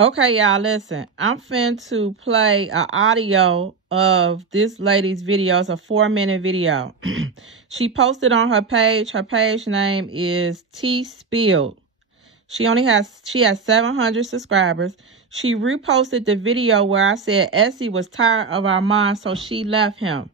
Okay, y'all, listen. I'm finna to play an audio of this lady's video. It's a 4-minute video. She posted on her page. Her page name is T Spilled. She has 700 subscribers. She reposted the video where I said Essie was tired of Armon, so she left him.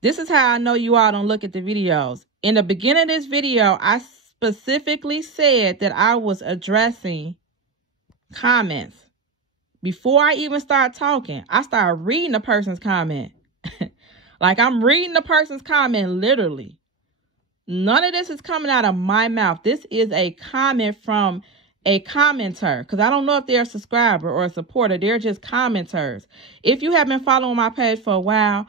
This is how I know you all don't look at the videos. In the beginning of this video, I specifically said that I was addressing comments. Before I even start talking, I start reading the person's comment. Like I'm reading the person's comment literally. None of this is coming out of my mouth. This is a comment from a commenter, because I don't know if they're a subscriber or a supporter. They're just commenters. If you have been following my page for a while,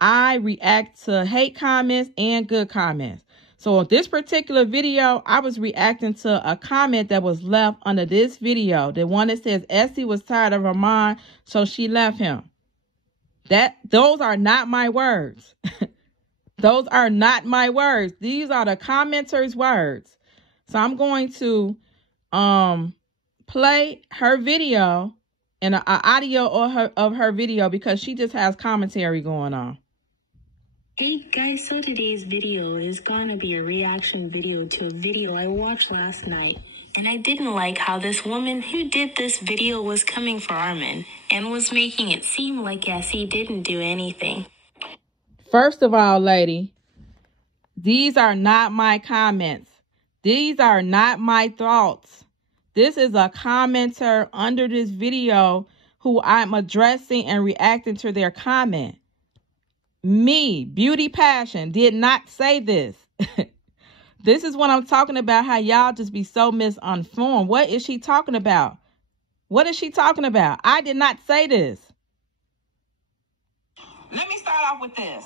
I react to hate comments and good comments. So on this particular video, I was reacting to a comment that was left under this video. The one that says Essie was tired of Armon, so she left him. Those are not my words. Those are not my words. These are the commenter's words. So I'm going to play her video and an audio of her video because she just has commentary going on. Hey guys, so today's video is gonna be a reaction video to a video I watched last night. And I didn't like how this woman who did this video was coming for Armin and was making it seem like Essie didn't do anything. First of all, lady, these are not my comments. These are not my thoughts. This is a commenter under this video who I'm addressing and reacting to their comment. Me, Beauty Passion, did not say this. This is what I'm talking about, how y'all just be so misinformed. What is she talking about? What is she talking about? I did not say this. Let me start off with this.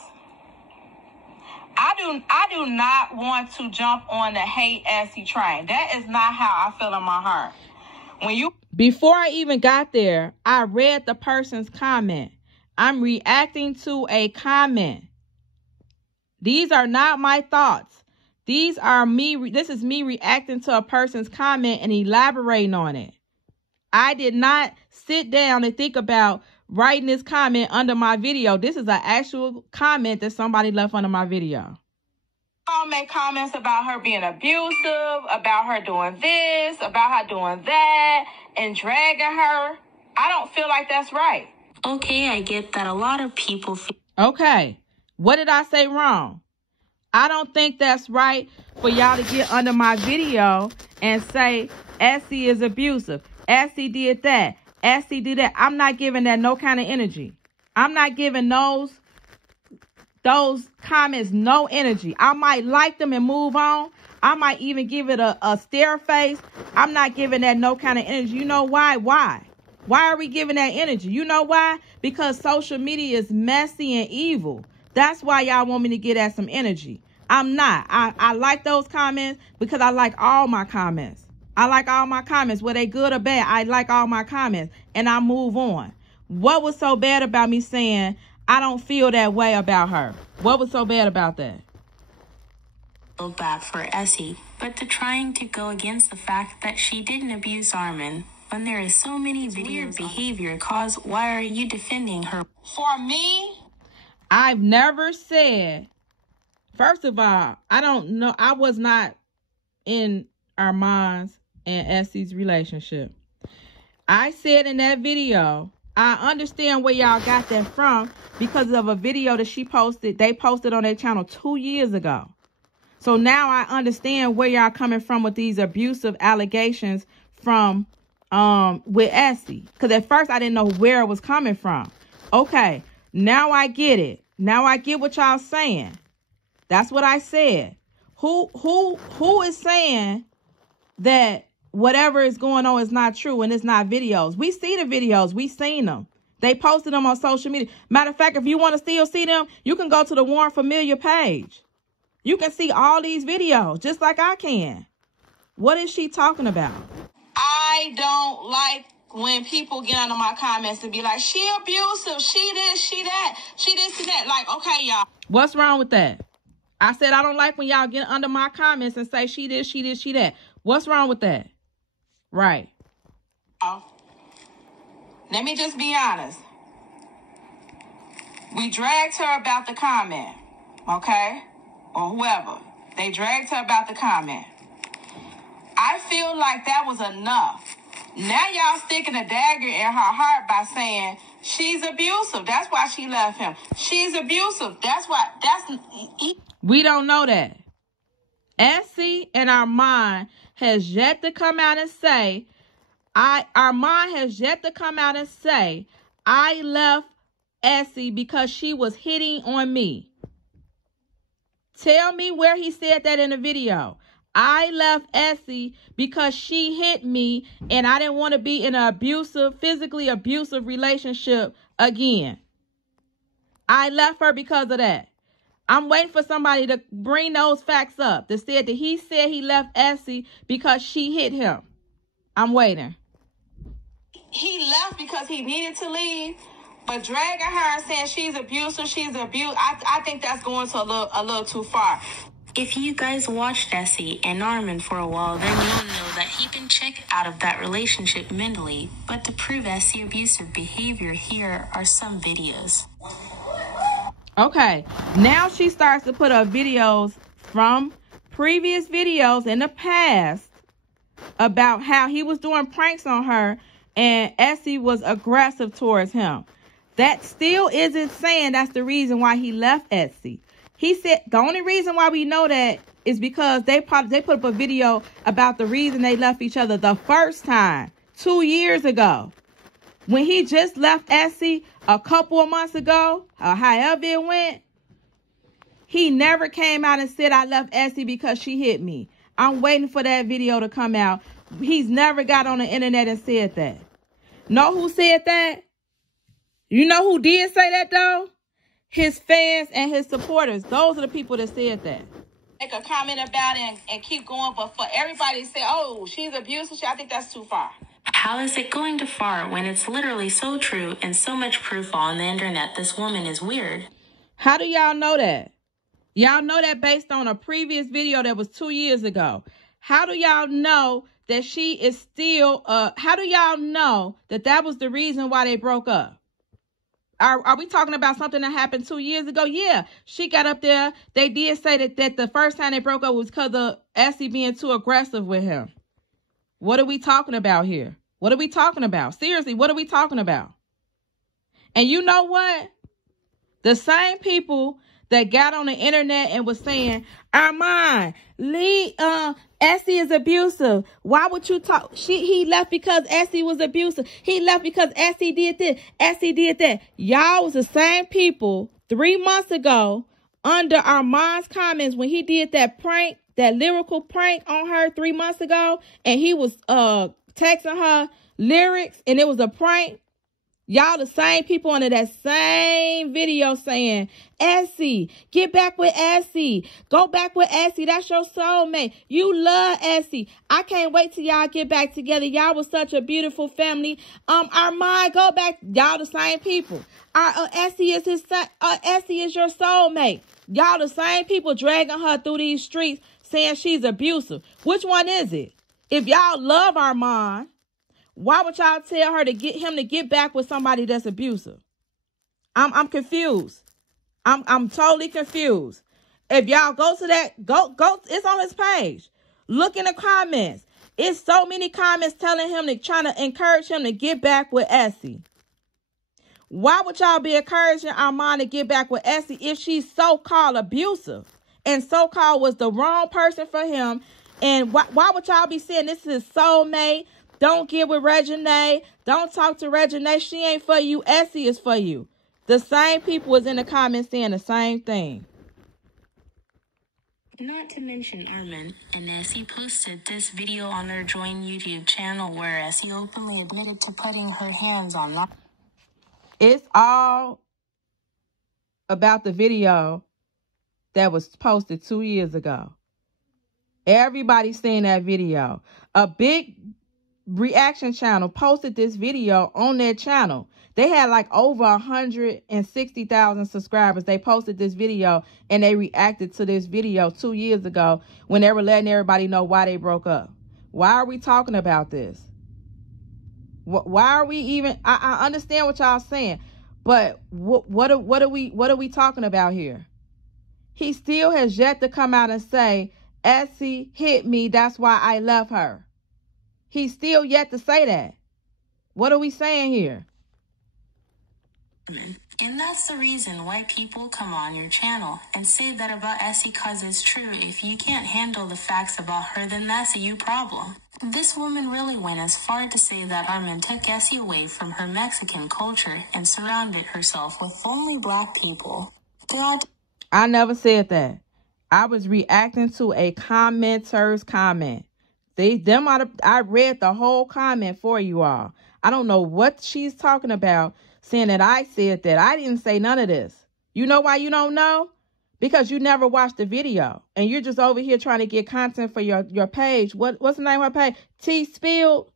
I do not want to jump on the hate Essie train. That is not how I feel in my heart. Before I even got there, I read the person's comment. I'm reacting to a comment. These are not my thoughts. These are me. This is me reacting to a person's comment and elaborating on it. I did not sit down and think about writing this comment under my video. This is an actual comment that somebody left under my video. I'll make comments about her being abusive, about her doing this, about her doing that, and dragging her. I don't feel like that's right. Okay, I get that a lot of people feel... Okay, what did I say wrong? I don't think that's right for y'all to get under my video and say, Essie is abusive. Essie did that. Essie did that. I'm not giving that no kind of energy. I'm not giving those comments no energy. I might like them and move on. I might even give it a stare face. I'm not giving that no kind of energy. You know why? Why? Why are we giving that energy? You know why? Because social media is messy and evil. That's why y'all want me to get at some energy. I'm not. I like those comments because I like all my comments. I like all my comments, whether they good or bad. I like all my comments and I move on. What was so bad about me saying I don't feel that way about her? What was so bad about that? ...feel bad for Essie, but they're trying to go against the fact that she didn't abuse Armin. When there is so many video behavior cause, why are you defending her? For me, I've never said, first of all, I don't know. I was not in Armon's and Essie's relationship. I said in that video, I understand where y'all got that from because of a video that they posted on their channel 2 years ago. So now I understand where y'all coming from with these abusive allegations from with Essie, because at first I didn't know where it was coming from. Okay, now I get it. Now I get what y'all saying. That's what I said. Who is saying that whatever is going on is not true and it's not videos? We see the videos. We seen them. They posted them on social media. Matter of fact, if you want to still see them, you can go to the Warren Familiar page. You can see all these videos just like I can. What is she talking about? I don't like when people get under my comments and be like, she abusive, she this, she that, she this and that. Like, okay, y'all. What's wrong with that? I said I don't like when y'all get under my comments and say she this, she this, she that. What's wrong with that? Right. Let me just be honest. We dragged her about the comment, okay? Or whoever. They dragged her about the comment. I feel like that was enough. Now y'all sticking a dagger in her heart by saying she's abusive. That's why she left him. She's abusive. That's why. We don't know that. Essie and Armand has yet to come out and say, Armand has yet to come out and say, I left Essie because she was hitting on me. Tell me where he said that in the video. I left Essie because she hit me and I didn't want to be in an abusive, physically abusive relationship again. I left her because of that. I'm waiting for somebody to bring those facts up that said that he said he left Essie because she hit him. I'm waiting. He left because he needed to leave, but dragging her and saying she's abusive, I think that's going to a little too far. If you guys watched Essie and Armon for a while, then you'll know that he can check out of that relationship mentally. But to prove Essie abusive behavior, here are some videos. Okay, now she starts to put up videos from previous videos in the past about how he was doing pranks on her and Essie was aggressive towards him. That still isn't saying that's the reason why he left Essie. He said the only reason why we know that is because they put up a video about the reason they left each other the first time 2 years ago. When he just left Essie a couple of months ago, or however it went, he never came out and said, I left Essie because she hit me. I'm waiting for that video to come out. He's never got on the internet and said that. Know who said that? You know who did say that, though? His fans and his supporters. Those are the people that said that. Make a comment about it and keep going, but for everybody to say, oh, she's abusive, I think that's too far. How is it going too far when it's literally so true and so much proof on the internet this woman is weird? How do y'all know that? Y'all know that based on a previous video that was 2 years ago. How do y'all know that she is still, how do y'all know that that was the reason why they broke up? Are we talking about something that happened 2 years ago? Yeah, she got up there. They did say that the first time they broke up was because of Essie being too aggressive with him. What are we talking about here? What are we talking about? Seriously, what are we talking about? And you know what? The same people that got on the internet and was saying, Armand, Essie is abusive. Why would you talk? He left because Essie was abusive. He left because Essie did this. Essie did that. Y'all was the same people 3 months ago under Armand's comments when he did that prank, that lyrical prank on her 3 months ago. And he was texting her lyrics and it was a prank. Y'all the same people under that same video saying, Essie, get back with Essie. Go back with Essie. That's your soulmate. You love Essie. I can't wait till y'all get back together. Y'all was such a beautiful family. Armand, go back. Y'all the same people. Essie is his son. Essie is your soulmate. Y'all the same people dragging her through these streets saying she's abusive. Which one is it? If y'all love Armand, why would y'all tell her to get him to get back with somebody that's abusive? I'm confused. I'm totally confused. If y'all go to that, go, it's on his page. Look in the comments. It's so many comments telling him trying to encourage him to get back with Essie. Why would y'all be encouraging Armand to get back with Essie if she's so-called abusive and so-called was the wrong person for him? And why would y'all be saying this is his soulmate? Don't get with REGINAE. Don't talk to REGINAE. She ain't for you. Essie is for you. The same people was in the comments saying the same thing. Not to mention Armon and Essie posted this video on their DOIN YouTube channel where Essie openly admitted to putting her hands on. It's all about the video that was posted 2 years ago. Everybody's seen that video. A big reaction channel posted this video on their channel. They had like over 160,000 subscribers. They posted this video and they reacted to this video 2 years ago when they were letting everybody know why they broke up. Why are we talking about this? Why are we even? I understand what y'all saying, but what are we talking about here? He still has yet to come out and say, Essie hit me, that's why I left her. He's still yet to say that. What are we saying here? And that's the reason why people come on your channel and say that about Essie cause it's true. If you can't handle the facts about her, then that's a you problem. This woman really went as far to say that Armon took Essie away from her Mexican culture and surrounded herself with only black people. God. I never said that. I was reacting to a commenter's comment. I read the whole comment for you all. I don't know what she's talking about, saying that I said that. I didn't say none of this. You know why you don't know? Because you never watched the video. And you're just over here trying to get content for your page. What's the name of her page? Tea Spilled?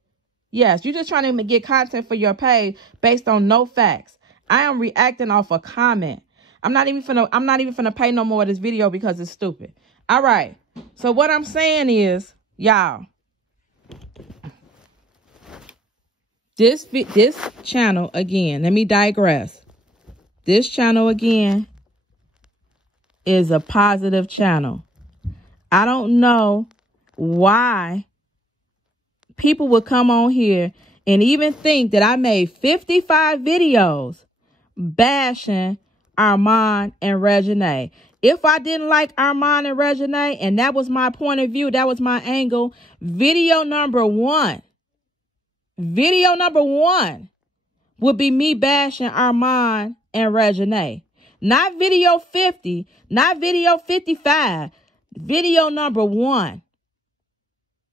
Yes, you're just trying to get content for your page based on no facts. I am reacting off a comment. I'm not even finna pay no more of this video because it's stupid. All right. So what I'm saying is, y'all, this channel again, let me digress. This channel again is a positive channel. I don't know why people would come on here and even think that I made 55 videos bashing Armon and REGINAE. If I didn't like Armon and REGINAE, and that was my point of view, that was my angle, video number one would be me bashing Armon and REGINAE. Not video 50, not video 55, video number one.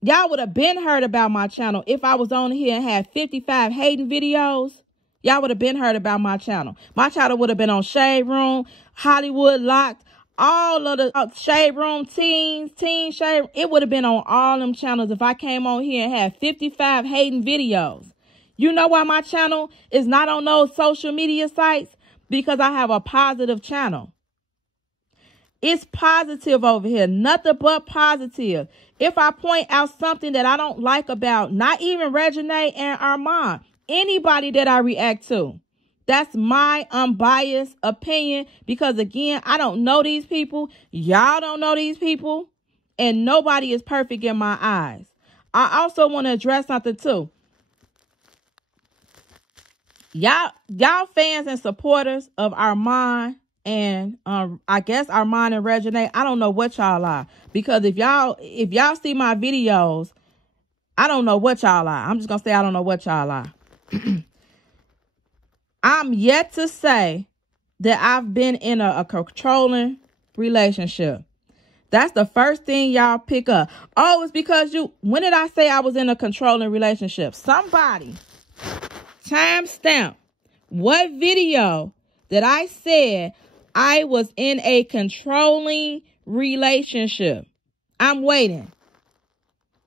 Y'all would have been heard about my channel if I was on here and had 55 hating videos. Y'all would have been heard about my channel. My channel would have been on Shade Room, Hollywood Locked, all of the Shade Room, Teen Shade. It would have been on all them channels if I came on here and had 55 hating videos. You know why my channel is not on those social media sites? Because I have a positive channel. It's positive over here. Nothing but positive. If I point out something that I don't like about not even REGINAE and Armon, anybody that I react to, that's my unbiased opinion, because again, I don't know these people. Y'all don't know these people, and nobody is perfect in my eyes. I also want to address something too. Y'all fans and supporters of Armon and I guess Armon and REGINAE, I don't know what y'all are, because if y'all see my videos, I don't know what y'all are. I'm just gonna say I don't know what y'all are. I'm yet to say that I've been in a controlling relationship. That's the first thing y'all pick up. Oh, it's because when did I say I was in a controlling relationship? Somebody timestamp what video that I said I was in a controlling relationship. I'm waiting.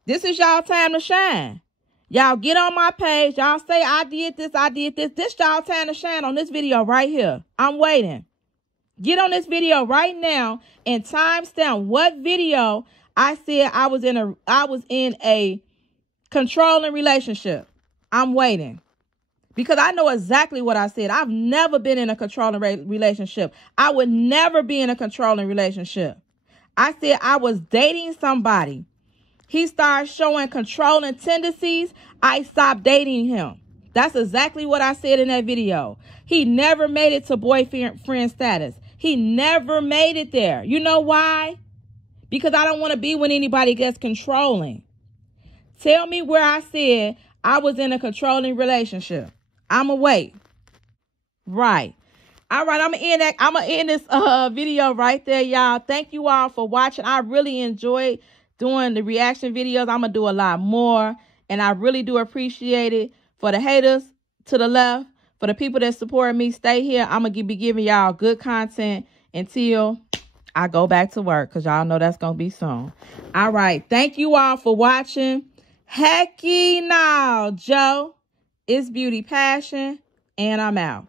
This is y'all time to shine. Y'all get on my page. Y'all say I did this, I did this. This y'all time to shine on this video right here. I'm waiting. Get on this video right now and timestamp what video I said I was in a controlling relationship. I'm waiting. Because I know exactly what I said. I've never been in a controlling relationship. I would never be in a controlling relationship. I said I was dating somebody. He started showing controlling tendencies. I stopped dating him. That's exactly what I said in that video. He never made it to boyfriend status. He never made it there. You know why? Because I don't want to be when anybody gets controlling. Tell me where I said I was in a controlling relationship. I'ma wait. Right. All right, I'm gonna end this video right there, y'all. Thank you all for watching. I really enjoyed doing the reaction videos. I'm gonna do a lot more, and I really do appreciate it. For the haters to the left, for the people that support me, stay here. I'm gonna be giving y'all good content until I go back to work, because y'all know that's gonna be soon. All right, thank you all for watching. Hecky now, Joe. It's Beauty Passion, and I'm out.